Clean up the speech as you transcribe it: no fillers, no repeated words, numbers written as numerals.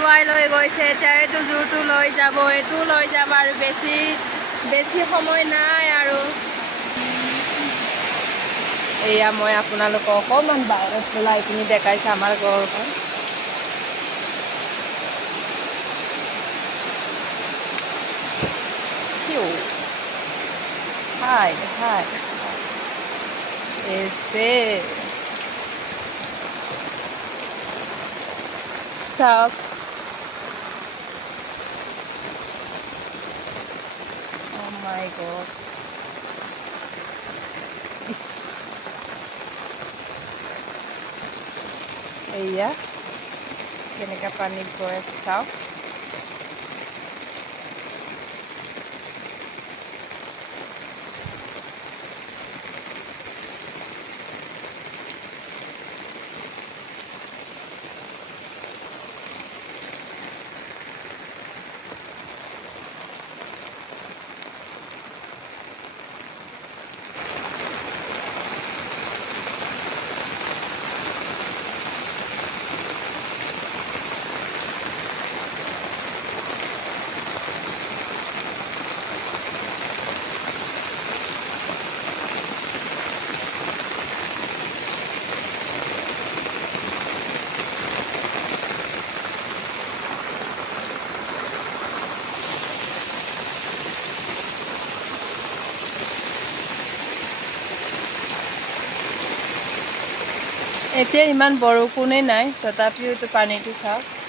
উটুৱাই লৈ গৈছে। এতিয়া এইটো জোৰটো লৈ যাব, এইটো লৈ যাব আৰু বেছি সময় নাই আৰু। এয়া মই আপোনালোকক অকণমান বাহিৰত পেলাই পিনি দেখাইছে আমাৰ ঘৰখন। Hi, hi. Este. Sup? Oh my god. Is. Eya. Keনেকা পানীত গৈ আছে চাওক। এতিয়া ইমান বৰষুণেই নাই, তথাপিও পানীটো চাওক।